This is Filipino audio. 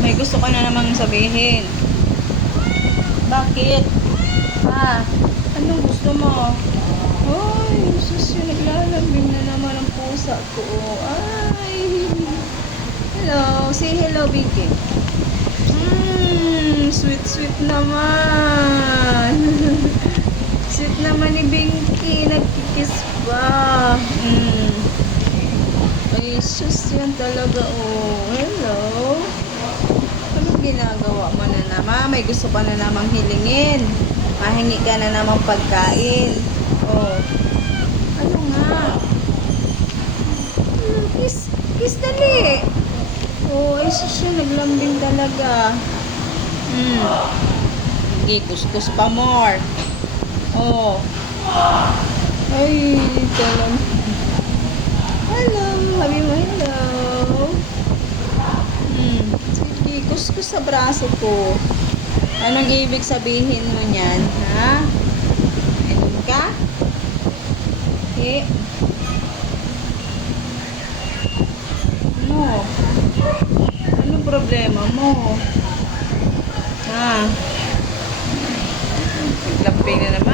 May gusto ka na namang sabihin. Bakit? Ha? Anong gusto mo? Ay, sus, yun, naglalambing na naman ang pusa ko. Ay. Hello. Say hello, Vicky. Sweet, sweet naman. Sweet naman ni Binky. Nagkikis pa. Ay, sus, yan talaga, oh. Hello. Anong ginagawa mo na naman? May gusto ka na namang hilingin. Mahingi ka na namang pagkain. Oh. Ano nga? Kiss. Kiss dali. Oh, ay sus, yun, naglambing talaga. Sige, kuskus pa more. Oh. Ay, talang. Hello. Sabi mo, hello. Sige, kuskus sa braso ko. Anong ibig sabihin mo niyan? Ha? Ayun ka? Okay. Ano? Anong problema mo? Ha? Naglamping na naman.